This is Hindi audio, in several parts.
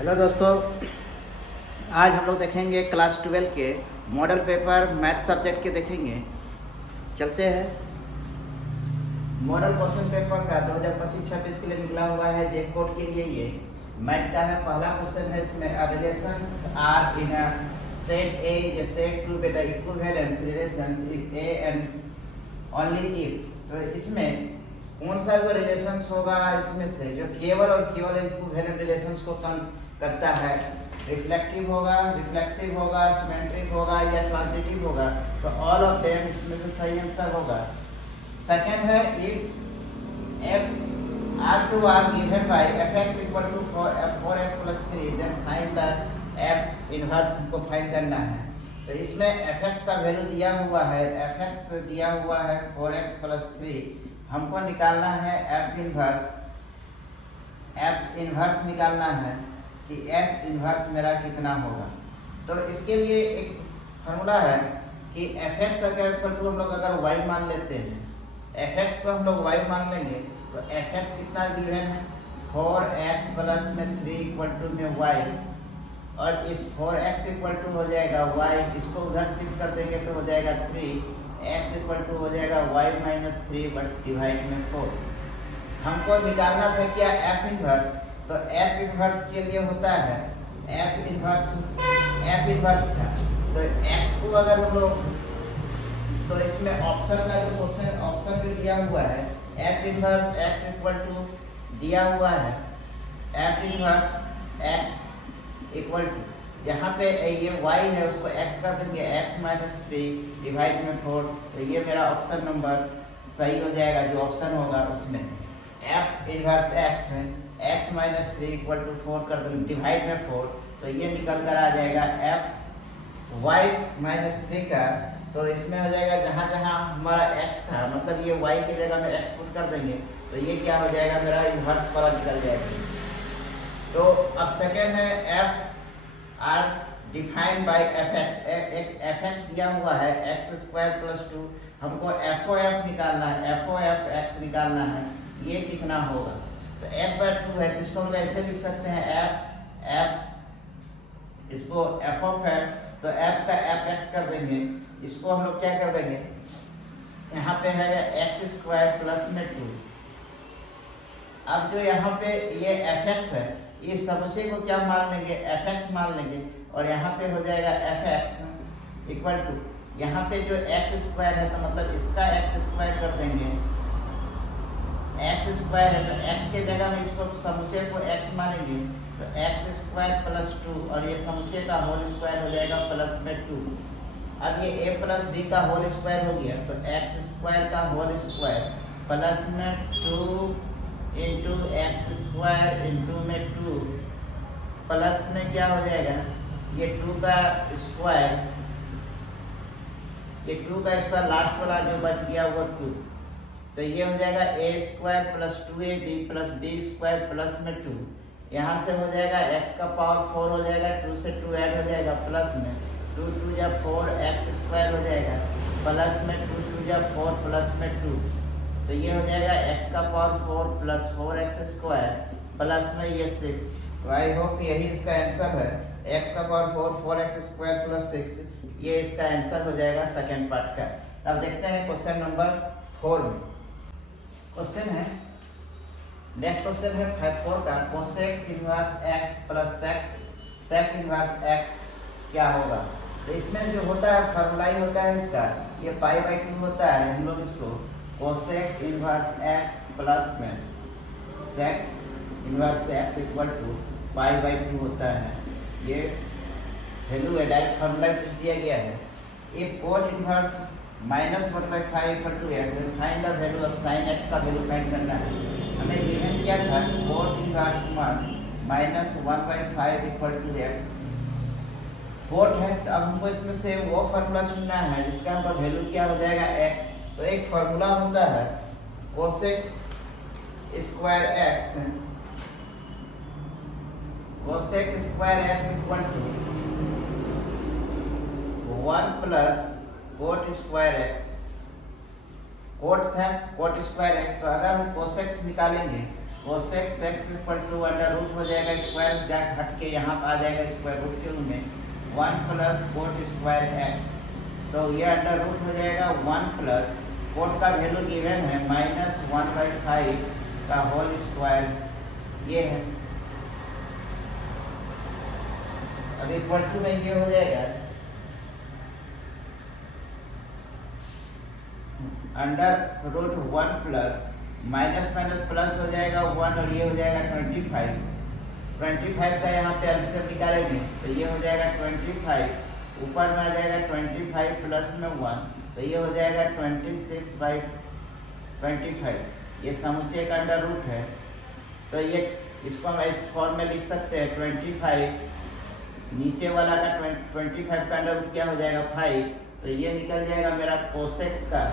हेलो दोस्तों, आज हम लोग देखेंगे क्लास 12 के मॉडल पेपर मैथ सब्जेक्ट के देखेंगे। चलते हैं। मॉडल क्वेश्चन पेपर का 2025-26 के लिए निकला हुआ है जे कोड के लिए। ये मैथ का है। पहला क्वेश्चन है इसमें relations are in a set A is set to be the equivalence relations if A and only if. तो इसमें कौन सा वो रिलेशंस होगा इसमें से जो केवल और केवल इक्विवेलेंट रिलेशंस को करता है? रिफ्लेक्टिव होगा, रिफ्लेक्सिव होगा, सिमेट्रिक होगा या ट्रांजिटिव होगा? तो ऑल ऑफ देम इसमें से सही आंसर होगा। सेकंड है if f R to R given by f x equal to 4x plus 3 then find the f inverse को फाइंड करना है। तो इसमें एफ एक्स का वैल्यू दिया हुआ है, एफ एक्स दिया हुआ है 4x प्लस 3। हमको निकालना है एफ इनवर्स निकालना है कि एफ इनवर्स मेरा कितना होगा। तो इसके लिए एक फार्मूला है कि एफ एक्स अगर इक्वल टू हम लोग अगर वाई मान लेते हैं, एफ एक्स को हम लोग वाई मान लेंगे तो एफ एक्स कितना गिवन है 4x प्लस में 3 इक्वल टू में वाई, और इस 4x इक्वल टू हो जाएगा वाई, इसको उधर शिफ्ट कर देंगे तो हो जाएगा 3x इक्वल टू हो जाएगा वाई माइनस 3 बट डिवाइड में 4। हमको निकालना था क्या एफ इनवर्स। तो एफ इनवर्स के लिए होता है एफ इनवर्स था तो x को अगर हम लोग, तो इसमें ऑप्शन का जो क्वेश्चन ऑप्शन में दिया हुआ है f inverse x equal to दिया हुआ है f inverse x equal to, यहाँ पे ये y है उसको x कर देंगे x माइनस 3 डिवाइड में 4। तो ये मेरा ऑप्शन नंबर सही हो जाएगा, जो ऑप्शन होगा उसमें एफ इनवर्स x है x माइनस 3 इक्वल टू 4 कर देंगे डिवाइड में 4। तो ये निकल कर आ जाएगा एफ y माइनस 3 का। तो इसमें हो जाएगा जहाँ जहाँ हमारा x था, मतलब ये y की जगह में x पुट कर देंगे तो ये क्या हो जाएगा मेरा इनवर्स वाला निकल जाएगा। तो अब सेकेंड है F R defined by f x. एक एफ एक्स दिया हुआ है एक्स स्क्वायर प्लस 2, हमको एफ ओ एफ निकालना है, एफ ओ एफ एक्स निकालना है, ये कितना होगा। तो x बाय 2 है तो इसको हम ऐसे लिख सकते हैं एफ इसको एफ ऑफ है तो एफ का एफ एक्स कर देंगे, इसको हम लोग क्या कर देंगे, यहाँ पे है एक्स स्क्वायर प्लस में 2। अब जो यहाँ पे ये एफ एक्स है इस समुच्चय को क्या मान लेंगे, एफ एक्स मान लेंगे, और यहाँ पे हो जाएगा एफ एक्स इक्वल टू, यहाँ पे जो एक्स स्क्वायर है तो मतलब इसका एक्स स्क्वायर कर देंगे, एक्स स्क्वायर है तो एक्स के जगह में इसको समुच्चय को एक्स मानेंगे तो एक्स स्क्वायर प्लस 2, और ये समुच्चय का होल स्क्वायर हो जाएगा प्लस में 2। अब ये a प्लस बी का होल स्क्वायर हो गया तो एक्स स्क्वायर का होल स्क्वायर प्लस में 2 इंटू एक्स स्क्वायर इंटू में 2 प्लस में क्या हो जाएगा ये 2 का स्क्वायर, ये 2 का स्क्वायर लास्ट वाला जो बच गया वो 2। तो ये हो जाएगा a square plus 2ab plus B square plus में 2। यहाँ से हो जाएगा x का पावर 4 हो जाएगा, 2 से 2 ऐड हो जाएगा प्लस में 2 2 या 4 x स्क्वायर हो जाएगा प्लस में 2 2 या 4 प्लस में 2। तो ये हो जाएगा x का power 4 plus 4x square plus में ये 6। तो आई होप यही इसका आंसर है, x का पावर 4 4x स्क्वायर प्लस 6, ये इसका आंसर हो जाएगा सेकेंड पार्ट का। अब देखते हैं क्वेश्चन नंबर 4 में। क्वेश्चन है नेक्स्ट क्वेश्चन है 4 का, cosec inverse x plus sec inverse x क्या होगा। तो इसमें जो होता है फार्मूला ही होता है इसका, ये पाई बाई 2 होता है, हम लोग इसको कोसेक इनवर्स x प्लस में sec inverse x equal to pi by 2 होता है। ये वैल्यू है, डायरेक्ट फार्मूला कुछ दिया गया है। If cot inverse -1/5 equal to x, then find the value of sin x का वैल्यू फाइंड करना है। हमें गिवन क्या था cot inverse -1/5 equal to x cot है। तो अब हमको इसमें से वो फार्मूला चुनना है जिसका हमको वैल्यू क्या हो जाएगा x। तो एक फार्मूला होता है cosec square x, cosec square x equal to 1 plus cot square x। Cot था कोट स्क्वायर x, तो अगर हम कोसेक्स निकालेंगे cosec x equal to under root हो जाएगा स्क्वायर, जा हट के यहाँ आ जाएगा स्क्वायर रूट के रूप में 1 प्लस कोट स्क्वायर एक्स। तो ये अंडर रूट हो जाएगा 1 प्लस कोट का वैल्यू गिवन है -1/5 का होल स्क्वायर, ये है। अब इक्वल टू में ये हो जाएगा under root 1 plus minus minus plus हो जाएगा 1 और ये हो जाएगा 25 का यहाँ पे एलसीएम निकालेंगे तो ये हो जाएगा 25, ऊपर में आ जाएगा 25 प्लस में 1 तो ये हो जाएगा 26/25। ये समुच्चय का अंडर रूट है, तो ये इसको हम इस फॉर्म में लिख सकते हैं 25, नीचे वाला का 25 का अंडर रूट क्या हो जाएगा 5, तो ये निकल जाएगा मेरा कोसेक का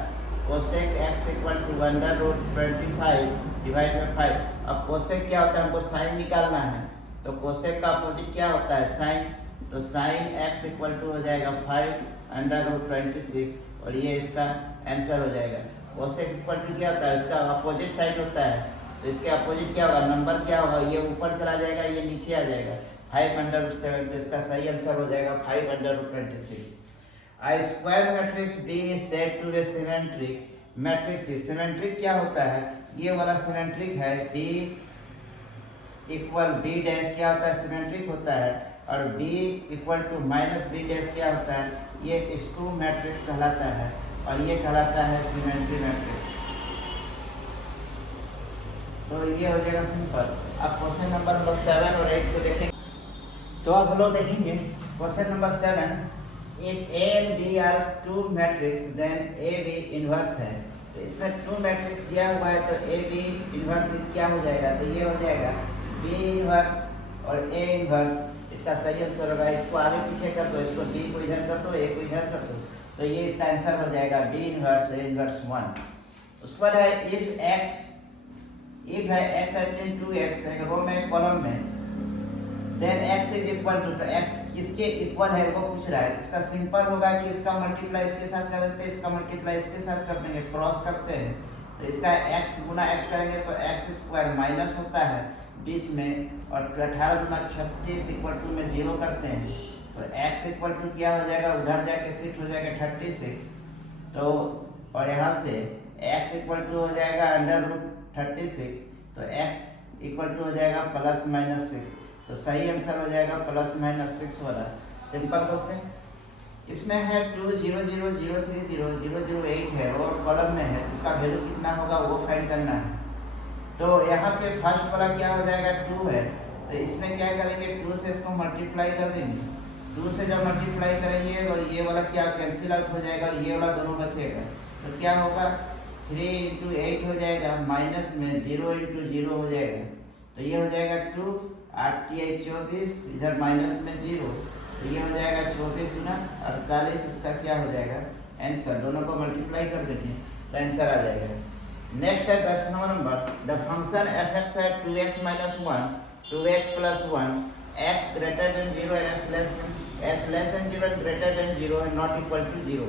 cosec x equal to under root 25 divide by 5। अब कोसेक क्या होता है, हमको साइन निकालना है, तो कोसेक का अपोजिट क्या होता है साइन, तो साइन एक्स इक्वल टू हो जाएगा 5 अंडर रूट 26 और ये इसका आंसर हो जाएगा। कोसेक इक्वल टू क्या होता है, इसका अपोजिट साइड होता है, तो इसके अपोजिट क्या होगा, नंबर क्या होगा, ये ऊपर चला जाएगा ये नीचे आ जाएगा 5 अंडर रूट 7, तो इसका सही आंसर हो जाएगा 5 under root 26। A square matrix B is said to be symmetric matrix। Symmetric क्या होता है, ये वाला सिमेट्रिक है, B इक्वल B डैश क्या होता है सिमेट्रिक होता है, और B equal to minus B dash क्या होता है, ये स्क्यू मैट्रिक्स कहलाता है और ये कहलाता है सिमेट्री मैट्रिक्स। तो ये हो जाएगा सिंपल। अब क्वेश्चन नंबर 7 और 8 को देखेंगे। तो अब हम लोग देखेंगे question number 7, if A and B are two matrix then AB inverse है। तो इसमें टू मैट्रिक्स दिया हुआ है तो AB इनवर्स इस क्या हो जाएगा, तो ये हो जाएगा B इनवर्स और A इनवर्स, इसका सही आंसर होगा। इसको आगे पीछे कर दो, इसको B को इधर कर दो, A को इधर कर दो, तो ये इसका आंसर हो जाएगा B इनवर्स A इनवर्स 1। उसके बाद है if है x एट 2x रो में कॉलम में, then x is equal to, तो x किसके इक्वल है वो पूछ रहा है, तो इसका सिंपल होगा कि इसका मल्टीप्लाई इसके साथ कर देते हैं, इसका मल्टीप्लाई इसके साथ कर देंगे, क्रॉस करते हैं, तो इसका x गुना x करेंगे तो x स्क्वायर माइनस होता है बीच में, और 18 गुना 36 इक्वल टू में 0 करते हैं, तो x इक्वल टू क्या हो जाएगा, उधर जाके शिफ्ट हो जाएगा 36, तो और यहाँ से x इक्वल टू हो जाएगा अंडर रूट 36, तो x इक्वल टू हो जाएगा ±6, तो सही आंसर हो जाएगा ±6 वाला सिंपल क्वेश्चन। इसमें है 2 0 0 0 3 0 0 0 8 है और कॉलम में है, इसका वैल्यू कितना होगा वो फाइंड करना है। तो यहाँ पे फर्स्ट वाला क्या हो जाएगा 2 है, तो इसमें क्या करेंगे 2 से इसको मल्टीप्लाई कर देंगे, 2 से जब मल्टीप्लाई करेंगे और ये वाला क्या कैंसिल आउट हो जाएगा और ये वाला दोनों बचेगा, तो क्या होगा 3 × 8 हो जाएगा, माइनस में 0 × 0 हो जाएगा, तो ये हो जाएगा 2 8 24, इधर माइनस में 0, तो ये हो जाएगा 24 गुना 48, इसका क्या हो जाएगा आंसर, दोनों को मल्टीप्लाई कर देंगे तो आंसर आ जाएगा। नेक्स्ट है 10 नंबर, द फंक्शन fx है 2x - 1 2x + 1 x greater than 0 and s less than 0 and greater than 0 and not equal to 0।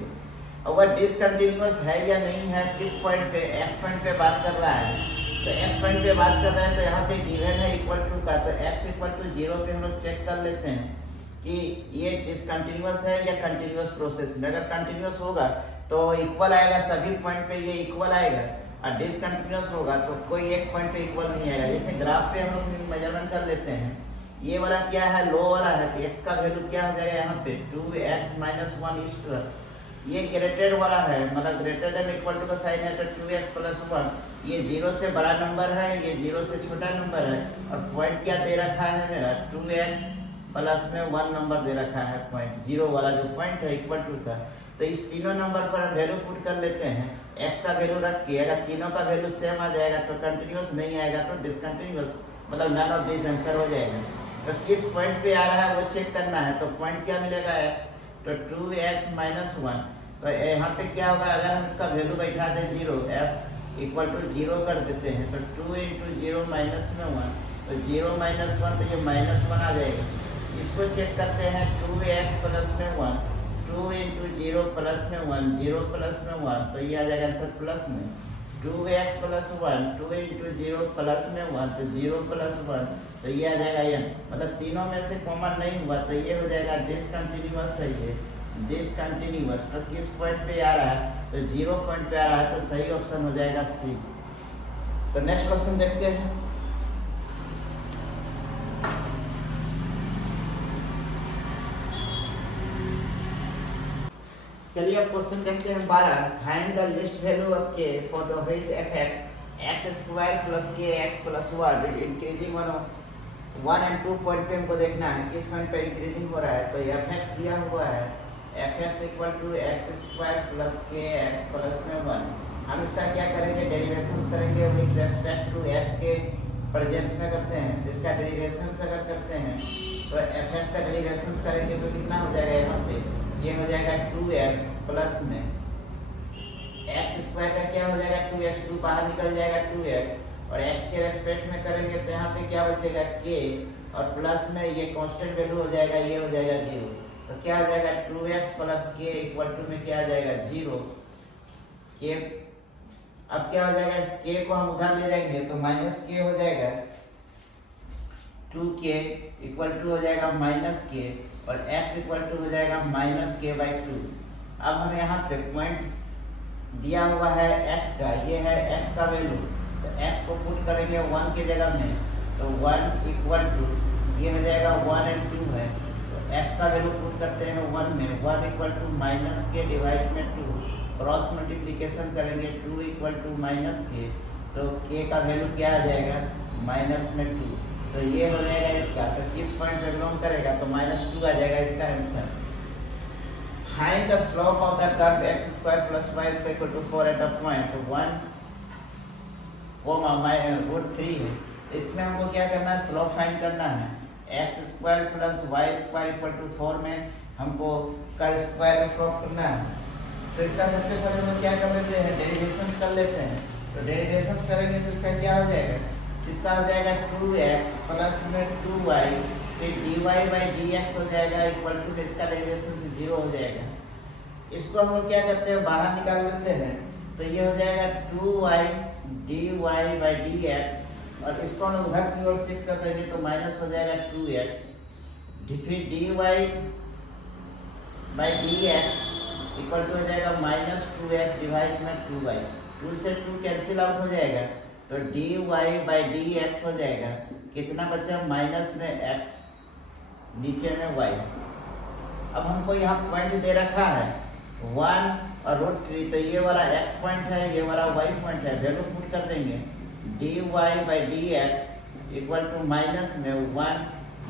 अगर डिसकंटिन्यूअस है या नहीं है, किस पॉइंट पे, x पॉइंट पे बात कर रहा है, तो x पॉइंट पे बात कर रहे हैं, तो यहाँ पे गिवन है इक्वल टू का, तो x इक्वल टू 0 पे हम लोग चेक कर लेते हैं कि ये डिसकंटिन्यूअस है या कंटिन्यूअस प्रोसेस में। अगर कंटिन्यूअस होगा तो इक्वल आएगा, सभी पॉइंट पे ये इक्वल आएगा, और डिसकंटिन्यूअस होगा तो कोई एक पॉइंट पे इक्वल नहीं आएगा। जैसे ग्राफ पे हम लोग मेजरमेंट कर लेते हैं, ये वाला क्या है लो वाला है, तो x का वैल्यू क्या हो जाएगा यहाँ पे 2x - 1 ये ग्रेटेड वाला है, मतलब ग्रेटर देन इक्वल टू का साइन है, तो 2x + 1 ये 0 से बड़ा नंबर है, ये 0 से छोटा नंबर है, और पॉइंट क्या दे रखा है मेरा 2x + में 1 नंबर दे रखा है, पॉइंट 0 वाला जो पॉइंट है इक्वल टू का। तो इस तीनों नंबर पर वैल्यू पुट कर लेते हैं, x का वैल्यू रख के, अगर तीनों का वैल्यू सेम आ जाएगा तो कंटिन्यूअस, नहीं आएगा तो डिसकंटिन्यूअस, मतलब नन ऑफ दिस आंसर हो जाएगा। तो किस पॉइंट पे आ रहा है वो चेक करना है, तो पॉइंट क्या मिलेगा x, तो 2x - 1, तो यहाँ पे क्या होगा, अगर हम इसका वैल्यू बैठा दें 0 f इक्वल टू 0 कर देते हैं, तो 2 × 0 - 1, तो 0 - 1 तो ये -1 आ जाएगा। इसको चेक करते हैं 2x + में 1 2 × 0 + में 1 0 + में 1, तो ये आ जाएगा आंसर प्लस में, 2x प्लस 1, 2 इंटू 0 प्लस में 1, तो 0 प्लस 1, तो ये आ जाएगा n। मतलब तीनों में से कॉमन नहीं हुआ तो ये हो जाएगा डिसकंटिन्यूअस है, ये डिसकंटिन्यूअस। तो किस पॉइंट पे आ रहा है, तो 0 पॉइंट पे आ रहा है, तो सही ऑप्शन हो जाएगा सी। तो नेक्स्ट क्वेश्चन देखते हैं। चलिए अब क्वेश्चन देखते हैं 12। Find the least value of k for the which fx x² plus k x प्लस 1 is increasing on 1 and 2 point पे हमको देखना है किस पॉइंट पे इंक्रीजिंग हो रहा है। तो fx दिया हुआ है fx equal to x² plus k x plus में 1। हम इसका क्या करेंगे, डेरिवेशन करेंगे विद रेस्पेक्ट टू x के प्रेजेंस में करते हैं। इसका डेरिवेशन अगर करते हैं तो fx का डेरिवेशन करेंगे तो कितना हो जाएगा, यहाँ पे ये हो जाएगा 2x प्लस में x² का क्या हो जाएगा 2x, 2 बाहर निकल जाएगा 2x, और x के रेस्पेक्ट में करेंगे तो यहाँ पे क्या बचेगा k, और प्लस में ये कांस्टेंट वैल्यू हो जाएगा, ये हो जाएगा 0। तो क्या हो जाएगा 2x plus k equal to में क्या आ जाएगा 0 k। अब क्या हो जाएगा, k को हम उधर ले जाएंगे तो माइनस k हो जाएगा, 2k इक्वल टू हो जाएगा माइनस k, और x इक्वल टू हो जाएगा माइनस k/2। अब हमें यहाँ पे पॉइंट दिया हुआ है x का, ये है x का वैल्यू, तो x को पुट करेंगे 1 के जगह में, तो 1 इक्वल टू ये हो जाएगा 1 एंड 2 है, तो x का वैल्यू पुट करते हैं 1 में, 1 equal to minus k divide में 2, क्रॉस मल्टीप्लिकेशन करेंगे 2 इक्वल टू माइनस k, तो k का वैल्यू क्या आ जाएगा माइनस में 2, तो ये हो जाएगा इसका। तो किस पॉइंट पे बिलोंग करेगा, तो -2 आ जाएगा इसका answer. Find the slope of the curve x² plus y² equal to 4 at a point 1, √3 है। इसमें हमको क्या करना है, स्लोप फाइंड करना है। x² plus y² equal to 4 में हमको का स्क्वायर में स्लोप करना है। तो इसका सबसे पहले हम क्या कर लेते हैं, डेरिवेशन कर लेते हैं। तो डेरिवेशन करेंगे तो इसका क्या हो जाएगा, इसका हो जाएगा 2x प्लस में 2y, फिर dy/dx हो जाएगा इक्वल टू, इसका डेरिवेशन से 0 हो जाएगा। इसको हम लोग क्या करते हैं, बाहर निकाल लेते हैं, तो ये हो जाएगा 2y dy/dx, और इसको हम उधर की ओर शिफ्ट कर देंगे तो माइनस हो जाएगा 2x, फिर dy/dx इक्वल टू हो जाएगा -2x डिवाइड में 2y, 2 से 2 कैंसिल आउट हो जाएगा, तो dy/dx हो जाएगा, कितना बचा माइनस में x, नीचे में y। अब हमको यहाँ पॉइंट दे रखा है 1 और √3, तो ये वाला x पॉइंट है, ये वाला y पॉइंट है, वैल्यू पुट कर देंगे dy/dx इक्वल टू माइनस में 1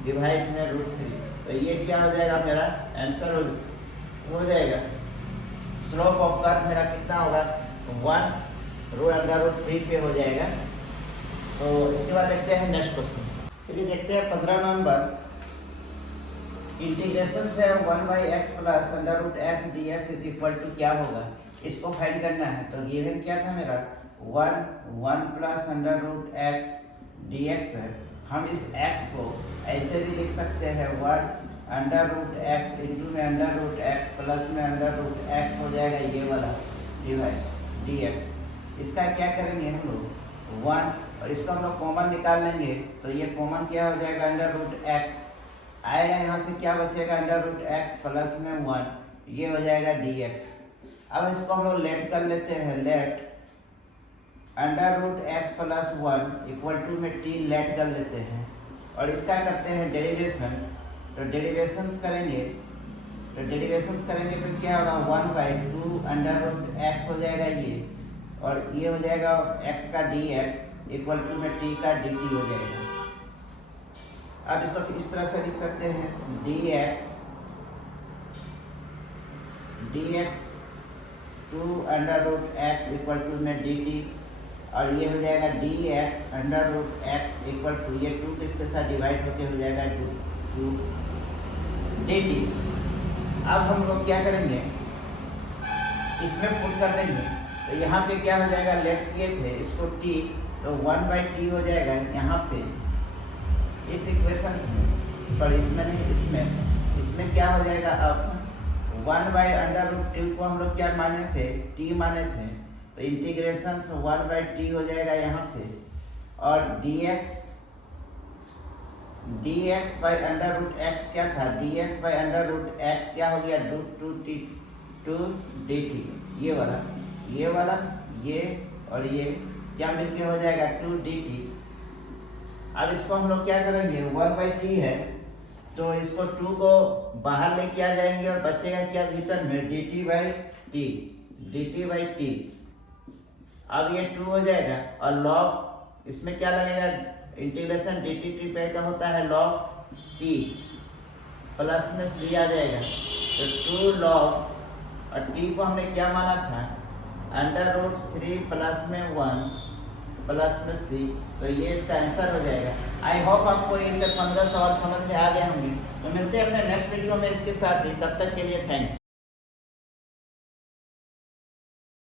डिवाइड में √3, तो ये क्या हो जाएगा, मेरा आंसर हो जाएगा। स्लोप ऑफ कर्व मेरा कितना होगा 1√3 पे हो जाएगा। तो इसके बाद देखते हैं नेक्स्ट क्वेश्चन। चलिए देखते हैं 15 नंबर। इंटीग्रेशन से 1/x plus √x dx is equal to क्या होगा, इसको फाइंड करना है। तो गिवन क्या था मेरा 1 प्लस √x dx है। हम इस x को ऐसे भी लिख सकते हैं 1 √x इंटू में √x प्लस में √x हो जाएगा, ये वाला डिवाइड dx। इसका क्या करेंगे हम लोग 1, और इसको हम लोग कॉमन निकाल लेंगे, तो ये कॉमन क्या हो जाएगा √x आएगा, यहाँ से क्या बचेगा √x प्लस में 1, ये हो जाएगा dx। अब इसको हम लोग लेट कर लेते हैं, लेट √x प्लस 1 इक्वल टू में t लेट कर लेते हैं, और इसका करते हैं डेरिवेशंस। तो डेरिवेशंस करेंगे तो क्या होगा 1/2 √x हो जाएगा ये, और ये हो जाएगा x का dx इक्वल टू में t का dt हो जाएगा। अब इसको इस तरह से लिख सकते हैं dx 2 √x इक्वल टू में dt, और ये हो जाएगा dx √x इक्वल टू, ये 2 किसके साथ डिवाइड होके हो जाएगा 2 dt। अब हम लोग क्या करेंगे, इसमें पुट कर देंगे, तो यहाँ पे क्या हो जाएगा, लेट किए थे इसको t, तो 1/t हो जाएगा यहाँ पे इस इक्वेशन में, पर इसमें नहीं, इसमें क्या हो जाएगा, अब 1/√2 को हम लोग क्या माने थे, t माने थे, तो इंटीग्रेशन 1/t हो जाएगा यहाँ पे, और dx by under root x क्या था, dx by under root x क्या हो गया, 2dt, ये वाला ये और ये क्या मिलके हो जाएगा 2dt। अब इसको हम लोग क्या करेंगे, 1/t है तो इसको 2 को बाहर लेके आ जाएंगे और बचेगा क्या भीतर में, dt बाई t। अब ये 2 हो जाएगा और log इसमें क्या लगेगा, इंटीग्रेशन dt पे का होता है log t, प्लस में c आ जाएगा, तो 2 log और t को हमने क्या माना था, अंडर रूट 3 प्लस में 1 प्लस में c, तो ये इसका आंसर हो जाएगा। आई होप आपको ये 15 सवाल समझ में आ गए होंगे। तो मिलते हैं अपने नेक्स्ट वीडियो में इसके साथ ही, तब तक के लिए थैंक्स।